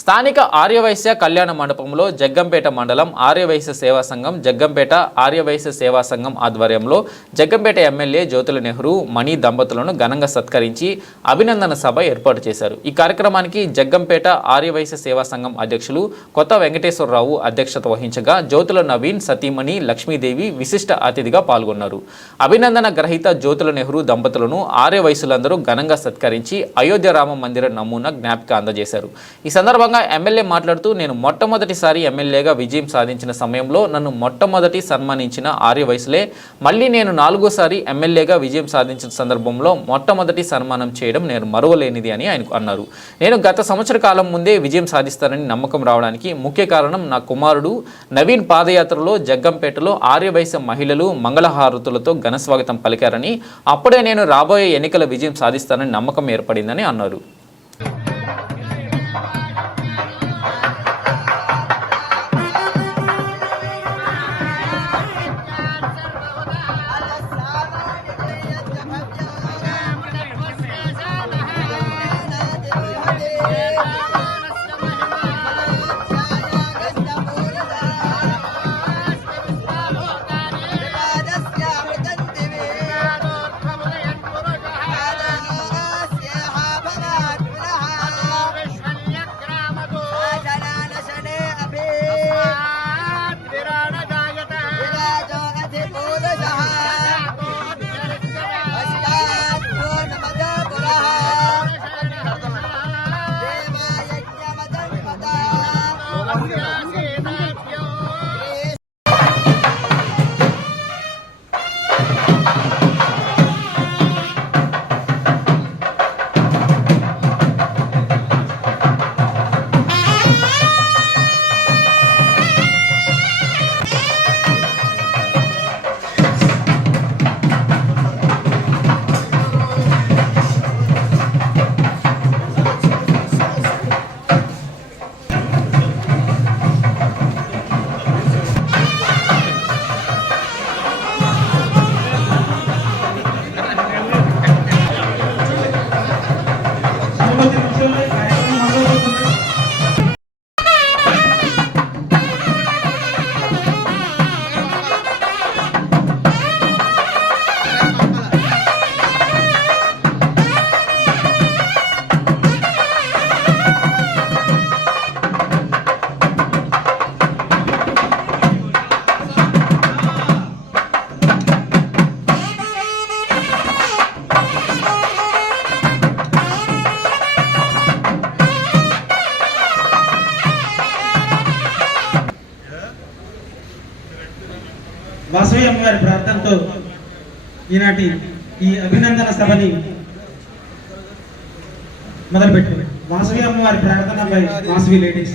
స్థానిక ఆర్యవైశ్య కళ్యాణ మండపంలో జగ్గంపేట మండలం ఆర్యవైశ్య సేవా సంఘం జగ్గంపేట ఆర్యవైశ్య సేవా సంఘం ఆధ్వర్యంలో జగ్గంపేట ఎమ్మెల్యే జ్యోతుల నెహ్రూ మణి దంపతులను ఘనంగా సత్కరించి అభినందన సభ ఏర్పాటు చేశారు. ఈ కార్యక్రమానికి జగ్గంపేట ఆర్యవైశ్య సేవా సంఘం అధ్యక్షులు కొత్త వెంకటేశ్వరరావు అధ్యక్షత వహించగా జ్యోతుల నవీన్ సతీమణి లక్ష్మీదేవి విశిష్ట అతిథిగా పాల్గొన్నారు. అభినందన గ్రహీత జ్యోతుల నెహ్రూ దంపతులను ఆర్యవయసులందరూ ఘనంగా సత్కరించి అయోధ్య రామ మందిర నమూనా జ్ఞాపిక అందజేశారు. ఈ సందర్భంగా ఎమ్మెల్యే మాట్లాడుతూ నేను మొట్టమొదటిసారి ఎమ్మెల్యేగా విజయం సాధించిన సమయంలో నన్ను మొట్టమొదటి సన్మానించిన ఆర్య వయసులే. మళ్ళీ నేను నాలుగోసారి ఎమ్మెల్యేగా విజయం సాధించిన సందర్భంలో మొట్టమొదటి సన్మానం చేయడం నేను మరువలేనిది అని ఆయన అన్నారు. నేను గత సంవత్సర కాలం ముందే విజయం సాధిస్తానని నమ్మకం రావడానికి ముఖ్య కారణం నా కుమారుడు. నవీన్ పాదయాత్రలో జగ్గంపేటలో ఆర్యవైశ్య మహిళలు మంగళహారతులతో ఘనస్వాగతం పలికారని అప్పుడే నేను రాబోయే ఎన్నికల విజయం సాధిస్తానని నమ్మకం ఏర్పడిందని అన్నారు. ఈనాటి ఈ అభినందన సభని మొదలుపెట్టు వాసవి అమ్మవారి ప్రార్థనపై వాసవి లేడీస్.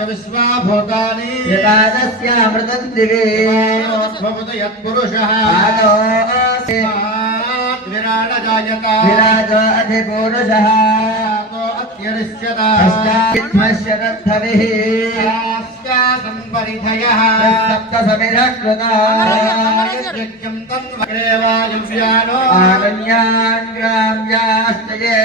च विश्वा भूतानि यदादस्य अमृतं दिवे भवतु यत्पुरुषः आदो विराट जायता विराजो अधिपुरुषः संपरिधयः सप्तसमिरकृताज्ञं तन्वग्रेवायुव्यानो आगन्यान् ग्राम्याश्चये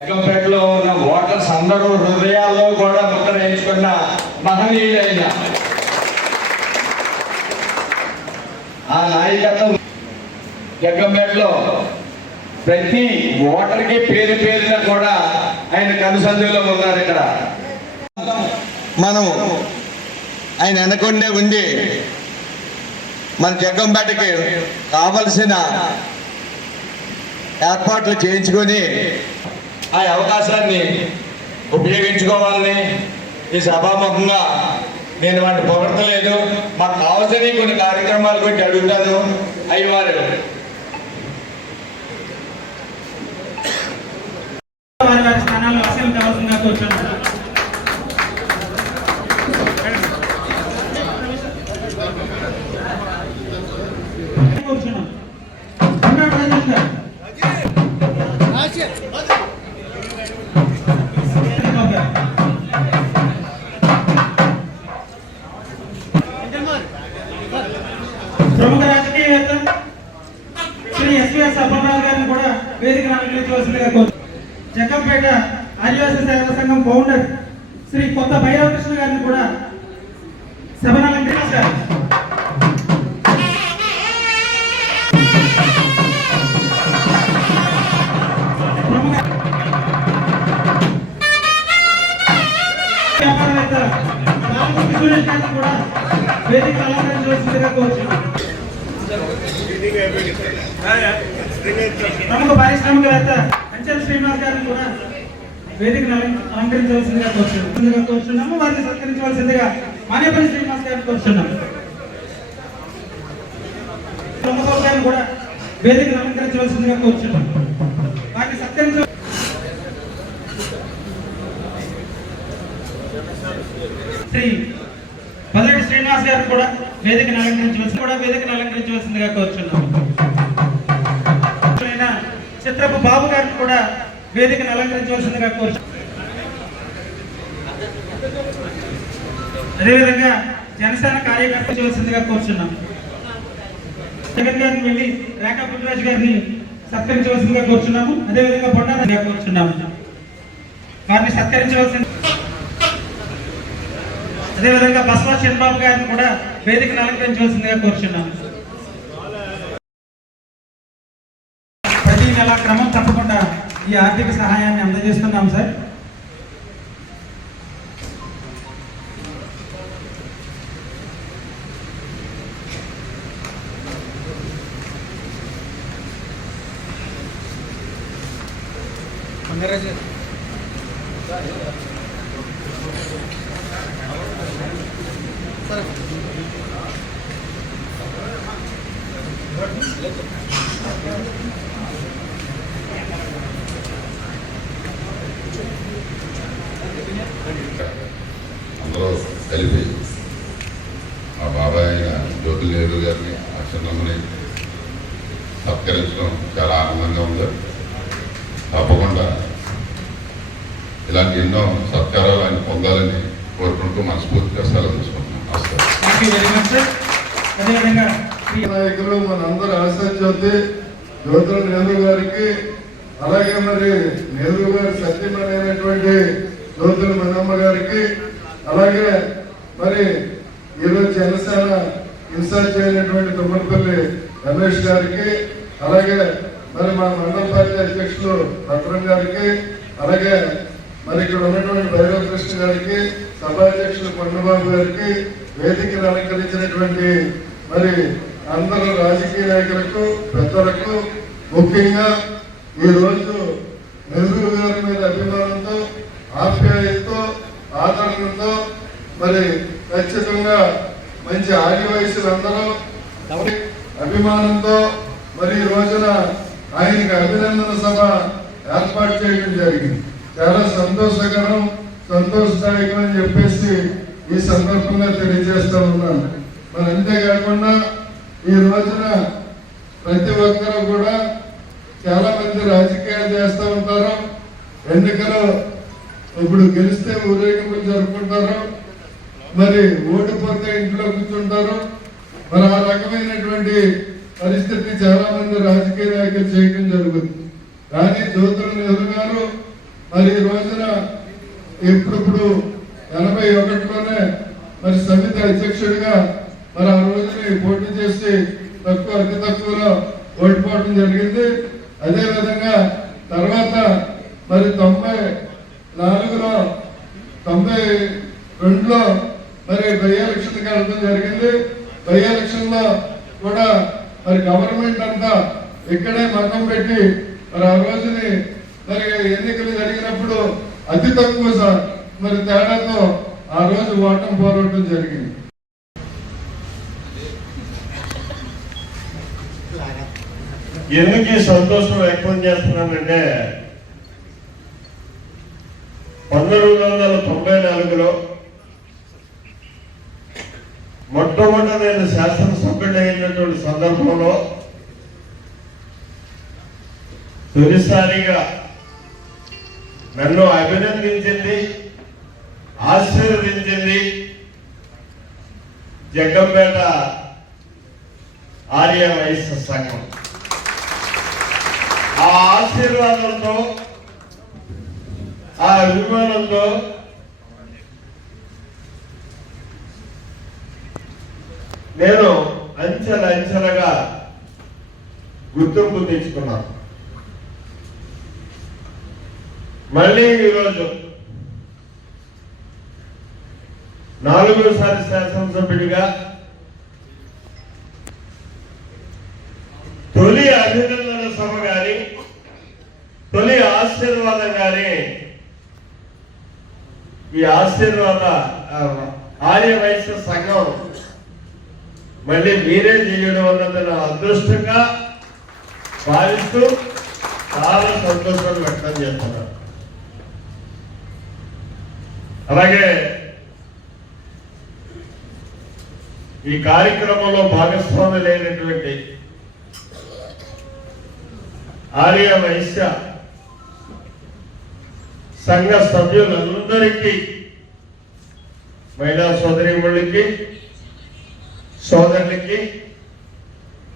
జగ్గంపేటలో ఉన్న ఓటర్స్ అందరూ హృదయాల్లో కూడా ముద్ర వేయించుకున్న మహనీయులైన ఆ నాయకత్వం జగ్గంపేటలో ప్రతి ఓటర్కి పేరు పేరున కూడా ఆయన కనుసంధిలో ఉన్నారు ఇక్కడ. మనం ఆయన వెనకుండే ఉండి మన జగ్గంపేటకి కావలసిన ఏర్పాట్లు చేయించుకొని ఆ అవకాశాన్ని ఉపయోగించుకోవాలని ఈ సభాముఖంగా నేను వాటిని పొగడతలేదు. మాకు కావాల్సిన కొన్ని కార్యక్రమాలు గురించి అడుగుతాను. అయ్యవారు ప్రముఖ రాజకీయవేత్త శ్రీ ఎస్వీఎస్ అప్పలరాజు గారిని కూడా వేదిక అనుగ్రహించవలసిందిగా కోరు జగ్గంపేట ఆదివాసీ సేవా సంఘం ఫౌండర్ శ్రీ కొత్త భైరవకృష్ణ గారిని కూడా సభను అలంకరించారు వ్యాపారవేత్త రామమూర్తి సురేష్ గారిని కూడా వేదిక అలంకరించవలసిందిగా కోరుచున్నాం ప్రముఖ పారిశ్రామికవేత్త అంచల్ శ్రీనివాస్ గారిని కూడా వేదికను అలంకరించవలసిందిగా కోరుచున్నాము కోరుచున్నాము వారిని సత్కరించవలసిందిగా మానేపల్లి శ్రీనివాస్ గారిని కోరుచున్నాము ప్రముఖ గారిని కూడా వేదికను అలంకరించవలసిందిగా కోరుచున్నాము వారిని సత్కరించ శ్రీ గారు కూడా వేదికను అలంకరించవలసి కూడా వేదికను అలంకరించవలసిందిగా కోరుచున్నాము చిత్రపు బాబు గారిని కూడా వేదికను అలంకరించవలసిందిగా కోరుచు అదేవిధంగా జనసేన కార్యకర్త చేయవలసిందిగా కోరుచున్నాం. జగన్ గారిని వెళ్ళి రేఖా పుట్టరాజు గారిని సత్కరించవలసిందిగా కోరుచున్నాము. అదేవిధంగా బొండారాజుగా కోరుచున్నాము. వారిని సత్కరించవలసింది అదేవిధంగా బస్వా చంద్రబాబు గారిని కూడా వేదికను అలంకరించవలసిందిగా కోరుచున్నాను. ప్రతి నెల క్రమం తప్పకుండా ఈ ఆర్థిక సహాయాన్ని అందజేస్తున్నాం సార్. అందరూ మా బాబాయ్ జ్యోతి నెహ్రూ గారిని అక్షరమ్మని సత్కరించడం చాలా ఆనందంగా ఉంది. తప్పకుండా ఇలాంటి ఎన్నో సత్కారాలు ఆయన పొందాలని కోరుకుంటూ మనస్ఫూర్తిగా సెలవు తీసుకుంటున్నాం నమస్కారం. Thank you very much sir అదేవిధంగా శ్రీ నాయకులు మనందరి ఆశాజ్యోతి జ్యోతుల నెహ్రూ గారికి అలాగే మరి నెహ్రూ గారి సత్యమైనటువంటి జ్యోతుల మనమ్మ గారికి అలాగే మరి ఈరోజు జనసేన ఇన్ఛార్జ్ అయినటువంటి తుమ్మలపల్లి రమేష్ గారికి అలాగే మరి మా మండల పార్టీ అధ్యక్షులు భద్రం గారికి అలాగే మరి ఇక్కడ ఉన్నటువంటి భైరవ కృష్ణ గారికి సభాధ్యక్షులు కొండబాబు గారికి వేదికను అలంకరించినటువంటి మరి అందరు రాజకీయ నాయకులకు పెద్దలకు ముఖ్యంగా ఈ రోజు నెహ్రూ గారి మీద అభిమానంతో ఆప్యాయంతో ఆదరణతో మరి ఖచ్చితంగా మంచి ఆది వయసులందరూ అభిమానంతో మరి ఈ రోజున ఆయనకి అభినందన సభ ఏర్పాటు చేయడం జరిగింది. చాలా సంతోషకరం సంతోషదాయకం అని చెప్పేసి ఈ సందర్భంగా తెలియజేస్తా ఉన్నాను. మరి అంతేకాకుండా ఈ రోజున ప్రతి ఒక్కరూ కూడా చాలా మంది రాజకీయాలు చేస్తూ ఉంటారు. ఎన్నికలు ఇప్పుడు గెలిస్తే ఊరేగింపులు జరుపుకుంటారు. మరి ఓడిపోతే ఇంట్లో కూర్చుంటారు. మరి ఆ రకమైనటువంటి పరిస్థితి చాలా మంది రాజకీయ నాయకులు చేయడం జరుగుతుంది. కానీ జ్యోతుల ఎదురుగారు గారు మరి ఈ రోజున ఎప్పుడప్పుడు ఎనభై ఒకటిలోనే మరి సమితి అధ్యక్షుడిగా మరి ఆ రోజుని పోటీ చేసి తక్కువ అతి తక్కువలో ఓడిపోవడం జరిగింది. అదేవిధంగా తర్వాత మరి తొంభై నాలుగులో తొంభై రెండులో మరి బై ఎలక్షన్ వెళ్ళడం జరిగింది. బై ఎలక్షన్లో కూడా మరి గవర్నమెంట్ అంతా ఇక్కడే మతం పెట్టి మరి ఆ రోజుని మరి ఎన్నికలు జరిగినప్పుడు అతి తక్కువ సార్ మరి తేడాతో ఆ రోజు ఓటం పోరాటం జరిగింది. ఎందుకు ఈ సంతోషం వ్యక్తం చేస్తున్నానంటే పంతొమ్మిది వందల తొంభై నాలుగులో మొట్టమొదట నేను శాసనసభ్యుడు అయినటువంటి సందర్భంలో తొలిసారిగా నన్ను అభినందించింది ఆశీర్వదించింది జగ్గంపేట ఆర్య వైశ్య సంఘం. ఆ ఆశీర్వాదంతో ఆ అభిమానంతో నేను అంచెల అంచెలుగా గుర్తింపు తెచ్చుకున్నాను. మళ్ళీ ఈరోజు నాలుగోసారి శాసనసభ్యుడిగా తొలి అభినందన సభ గాని తొలి ఆశీర్వాదం గాని ఈ ఆశీర్వాద ఆర్యవైశ్య ఆర్య సంఘం మళ్ళీ మీరే చేయడం అన్నది నా అదృష్టంగా భావిస్తూ చాలా సంతోషాలు వ్యక్తం చేస్తున్నారు. అలాగే ఈ కార్యక్రమంలో భాగస్వామి లేనటువంటి ఆర్య వైశ్య సంఘ సభ్యులందరికీ మహిళా సోదరిమణులకి సోదరులకి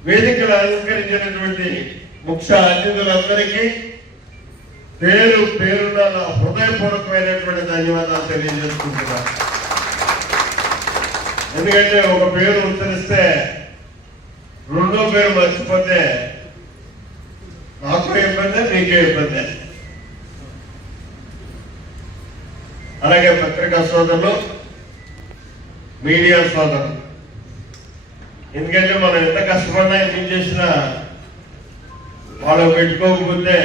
వేదికలు అలంకరించినటువంటి ముఖ్య అతిథులందరికీ పేరు పేరున నా హృదయపూర్వకమైనటువంటి ధన్యవాదాలు తెలియజేసుకుంటున్నాను ఎందుకంటే ఒక పేరు ఉత్తరిస్తే రెండో పేరు మర్చిపోతే నాకు ఇబ్బంది నీకే ఇబ్బంది. అలాగే పత్రికా సోదరులు మీడియా సోదరులు. ఎందుకంటే మనం ఎంత కష్టపడినా ఏం చేసినా వాళ్ళు పెట్టుకోకపోతే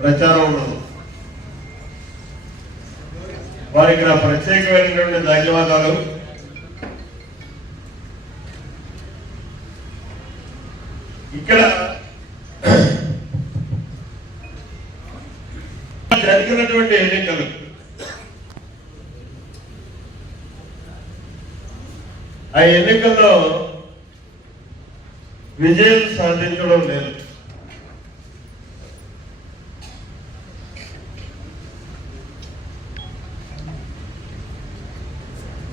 ప్రచారం ఉండదు. వారికి నా ప్రత్యేకమైనటువంటి ధన్యవాదాలు. ఇక్కడ జరిగినటువంటి ఎన్నికలు ఆ ఎన్నికల్లో విజయం సాధించడం లేదు.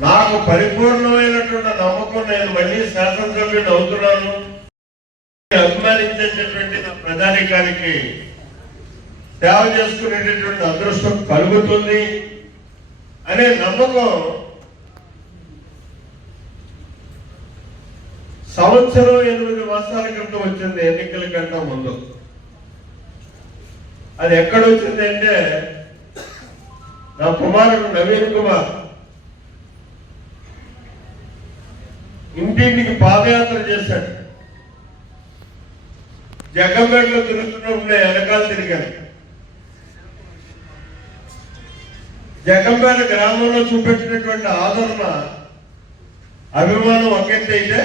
నాకు పరిపూర్ణమైనటువంటి నమ్మకం నేను మళ్ళీ శాసనసభ్యుడు అవుతున్నాను. అభిమానించేటటువంటి నా ప్రధానికానికి సేవ చేసుకునేటటువంటి అదృష్టం కలుగుతుంది అనే నమ్మకం సంవత్సరం ఎనిమిది మాసాల క్రితం వచ్చింది ఎన్నికల కంటే ముందు. అది ఎక్కడ వచ్చింది అంటే నా కుమారుడు నవీన్ కుమార్. ఇంటింటికి పాదయాత్ర చేశాడు. జగ్గంపేటలో తిరుగుతున్నప్పుడు నేను వెనకాల తిరిగాను జగ్గంపేట గ్రామంలో చూపెట్టినటువంటి ఆదరణ అభిమానం ఒక అయితే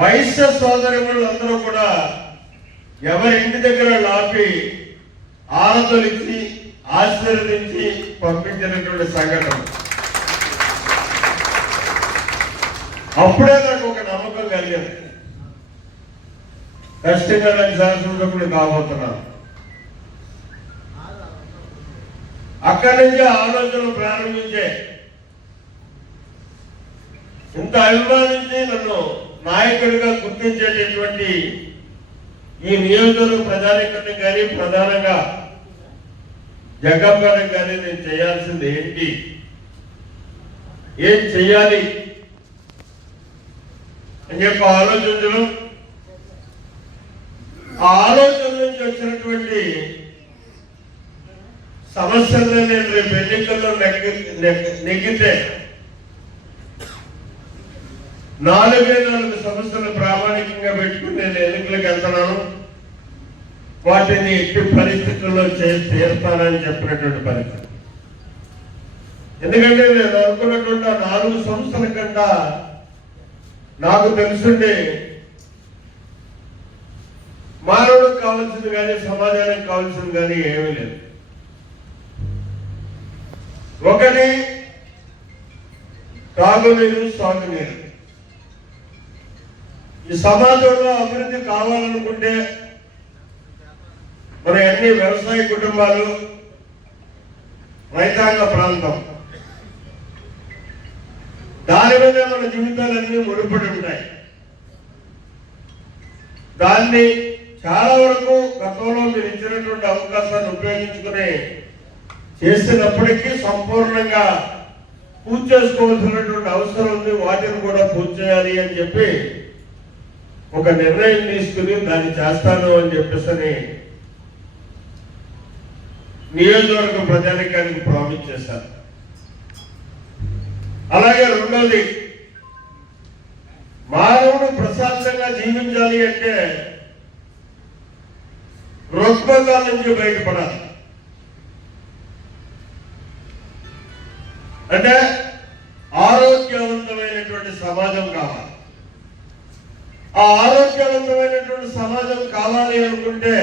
వైశ్య సోదరులు అందరూ కూడా ఎవరి ఇంటి దగ్గర లాపి ఆనందలిచ్చి ఆశీర్వదించి పంపించినటువంటి సంఘటన. అప్పుడే నాకు ఒక నమ్మకం కలిగింది. ఖచ్చితంగా నాకు శాసనసభ్యుడు కాబోతున్నాను. అక్కడి నుంచి ఆలోచనలు ప్రారంభించే. ఇంత అభిమానించి నన్ను నాయకుడిగా గుర్తించేటటువంటి ఈ నియోజకవర్గ ప్రధానికతను కానీ ప్రధానంగా జగన్మోహన్ కానీ నేను చేయాల్సింది ఏంటి? ఏం చెయ్యాలి? అని చెప్పి ఆలోచించడం. ఆ ఆలోచన నుంచి వచ్చినటువంటి సమస్యలను నేను రేపు ఎన్నికల్లో నెగ్గి- నెగ్గితే నాలుగే నాలుగు సంస్థలు ప్రామాణికంగా పెట్టుకుని నేను ఎన్నికలకు వెళ్తున్నాను. వాటిని ఎట్టి పరిస్థితుల్లో చేసి తీరుతానని చెప్పినటువంటి పరిస్థితి. ఎందుకంటే నేను అనుకున్నటువంటి ఆ నాలుగు సంస్థల కన్నా నాకు తెలుసుండే మానవుడికి కావాల్సింది కానీ సమాజానికి కావాల్సింది కానీ ఏమీ లేదు. ఒకటి తాగునీరు సాగునీరు. ఈ సమాజంలో అభివృద్ధి కావాలనుకుంటే మన అన్ని వ్యవసాయ కుటుంబాలు రైతాంగ ప్రాంతం. దాని మీద మన జీవితాలన్నీ ముడిపడి ఉంటాయి. దాన్ని చాలా వరకు గతంలో మీరు ఇచ్చినటువంటి అవకాశాన్ని ఉపయోగించుకుని చేసినప్పటికీ సంపూర్ణంగా పూర్తి చేసుకోవాల్సినటువంటి అవసరం ఉంది. వాటిని కూడా పూర్తి చేయాలి అని చెప్పి ఒక నిర్ణయం తీసుకుని దాన్ని చేస్తాను అని చెప్పేసి నియోజకవర్గ ప్రజానికానికి ప్రామిస్ చేశారు. అలాగే రెండోది మానవుడు ప్రశాంతంగా జీవించాలి అంటే రుగ్మతాల నుంచి బయటపడాలి. అంటే ఆరోగ్యవంతమైనటువంటి సమాజం కావాలి. ఆ ఆరోగ్యవంతమైనటువంటి సమాజం కావాలి అనుకుంటే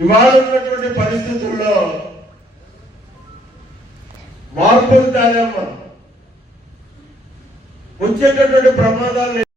ఇవాళ ఉన్నటువంటి పరిస్థితుల్లో మార్పులు తాలేమో. వచ్చేటటువంటి ప్రమాదాలు